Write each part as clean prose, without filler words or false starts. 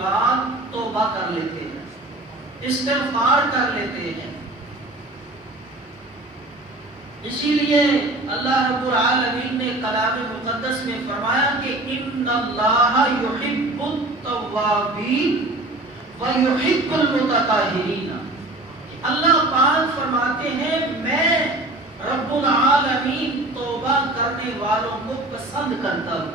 بعد توبہ کر لیتے ہیں، استغفار کر لیتے ہیں۔ اسی لیے اللہ رب العالمین نے کلام مقدس میں فرمایا کہ ان اللہ یحب التوابین ویحب المتطہرین۔ اللہ پاک فرماتے ہیں میں رب العالمین توبہ کرنے والوں کو پسند کرتا ہوں،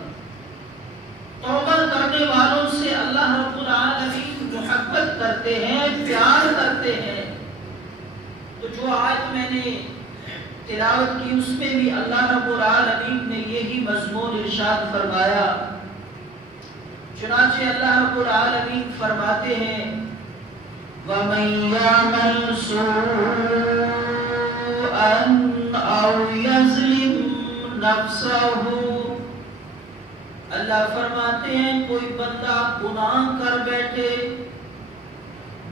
توبہ کرنے والوں سے اللہ رب العالمین محبت کرتے ہیں، پیار کرتے ہیں۔ تو جو آیت میں نے تلاوت کی اس میں بھی اللہ رب العالمین نے یہی مضمون ارشاد فرمایا۔ چنانچہ اللہ رب العالمین فرماتے ہیں وَمَن يَعْمَلْ سُوءًا أَوْ يَظْلِمْ نَفْسَهُ، اللہ فرماتے ہیں کوئی بندہ گناہ کر بیٹھے،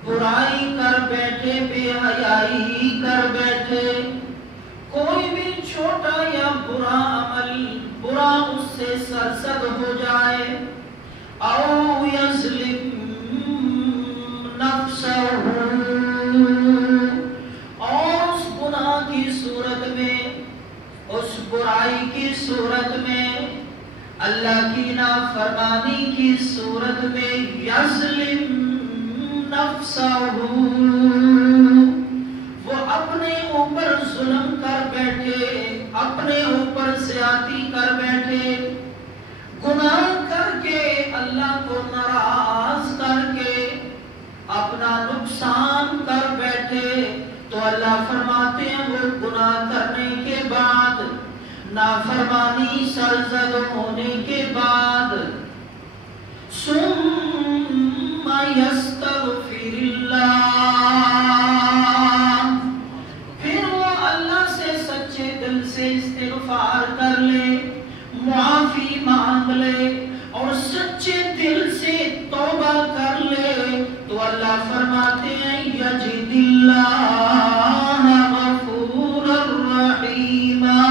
برائی کر بیٹھے، بے حیائی کر بیٹھے، کوئی بھی چھوٹا یا برا عمل برا اس سے سرزد ہو جائے، او یظلم نفسہ، اور اس گناہ کی صورت میں، اس برائی کی صورت میں، اللہ کی نافرمانی کی صورت میں، یظلم نفسہ، وہ اپنے اوپر ظلم کر بیٹھے، اپنے اوپر زیادتی کر بیٹھے، گناہ کر کے اللہ کو ناراض کر کے اپنا نقصان کر بیٹھے، تو اللہ فرماتے ہیں وہ گناہ کرنے کے بعد، نافرمانی سرزد ہونے کے بعد، ثم یستغفر اللہ، پھر وہ اللہ سے سچے دل سے استغفار کر لے، معافی مانگ لے اور سچے دل سے توبہ کر لے، تو اللہ فرماتے ہیں یجد اللہ غفورا رحیما۔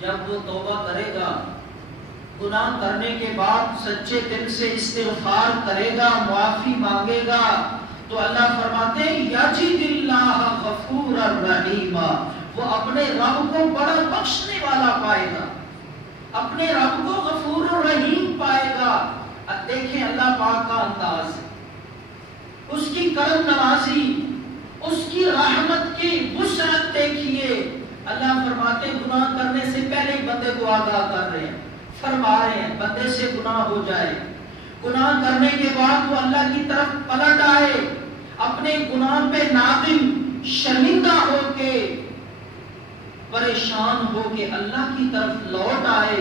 جب وہ توبہ کرے گا، گناہ کرنے کے بعد سچے دل سے استغفار کرے گا، معافی مانگے گا، تو اللہ فرماتے ہیں یجد اللہ غفورا رحیما، وہ اپنے رب کو بڑا بخشنے والا پائے گا، اپنے رب کو غفور و رحیم پائے گا۔ اب دیکھیں اللہ پاک کا انداز، اس کی کرم نوازی، اس کی رحمت کی بشرت دیکھیے۔ اللہ فرماتے ہیں گناہ کرنے سے پہلے ہی بندے کو آگاہ کر رہے ہیں، فرما رہے ہیں بندے سے گناہ ہو جائے، گناہ کرنے کے بعد وہ اللہ کی طرف پلٹ آئے، اپنے گناہ پہ نادم شرمندہ ہو کے، پریشان ہو کے اللہ کی طرف لوٹ آئے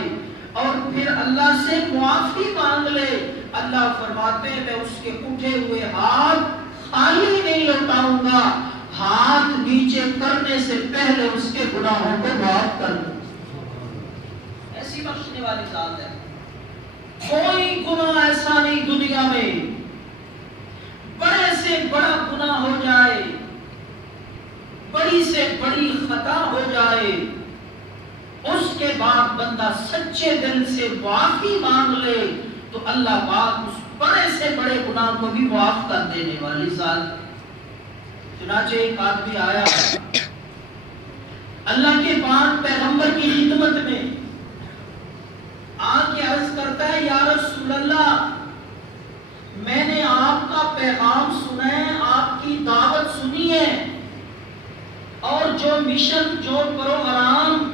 اور پھر اللہ سے معافی مانگ لے۔ اللہ فرماتے ہیں میں اس کے اٹھے ہوئے ہاتھ خالی نہیں لوٹاؤں گا، ہاتھ نیچے کرنے سے پہلے اس کے گناہوں کو معاف کر دوں۔ ایسی بخشنے والی ذات ہے، کوئی گناہ ایسا نہیں دنیا میں، بڑے سے بڑا گناہ ہو جائے، بڑی سے بڑی خطا ہو جائے، اس کے بعد بندہ سچے دل سے معافی مانگ لے تو اللہ پاک اس بڑے سے بڑے گناہ کو بھی معاف کر دینے والی ذات۔ چنانچہ ایک آدمی آیا اللہ کے پاک پیغمبر کی خدمت میں، آ کے عرض کرتا ہے یا رسول اللہ میں نے آپ کا پیغام سنا ہے، آپ کی دعوت سنی ہے، اور جو مشن، جو پروگرام،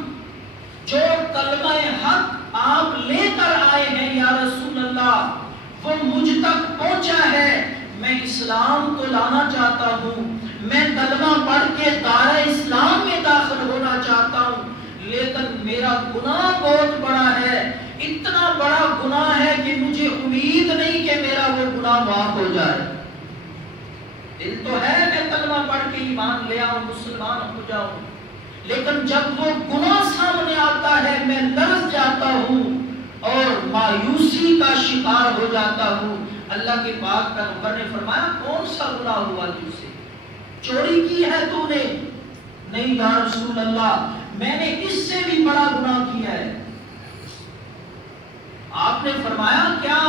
جو کلمہ حق آپ لے کر آئے ہیں یا رسول اللہ وہ مجھ تک پہنچا ہے، میں اسلام کو لانا چاہتا ہوں، میں کلمہ پڑھ کے دائرہ اسلام میں داخل ہونا چاہتا ہوں، لیکن میرا گناہ بہت بڑا ہے، اتنا بڑا گناہ ہے کہ مجھے امید نہیں کہ میرا وہ گناہ معاف ہو جائے۔ دل تو ہے میں کلمہ پڑھ کے ایمان لے آؤں، مسلمان ہو جاؤں، لیکن جب وہ گناہ سامنے آتا ہے میں لرز جاتا ہوں اور مایوسی کا شکار ہو جاتا ہوں۔ اللہ کے پاک پیغمبر نے فرمایا کون سا گناہ ہوا تجھ سے؟ چوری کی ہے تو نے؟ نہیں یا رسول اللہ میں نے اس سے بھی بڑا گناہ کیا ہے۔ آپ نے فرمایا کیا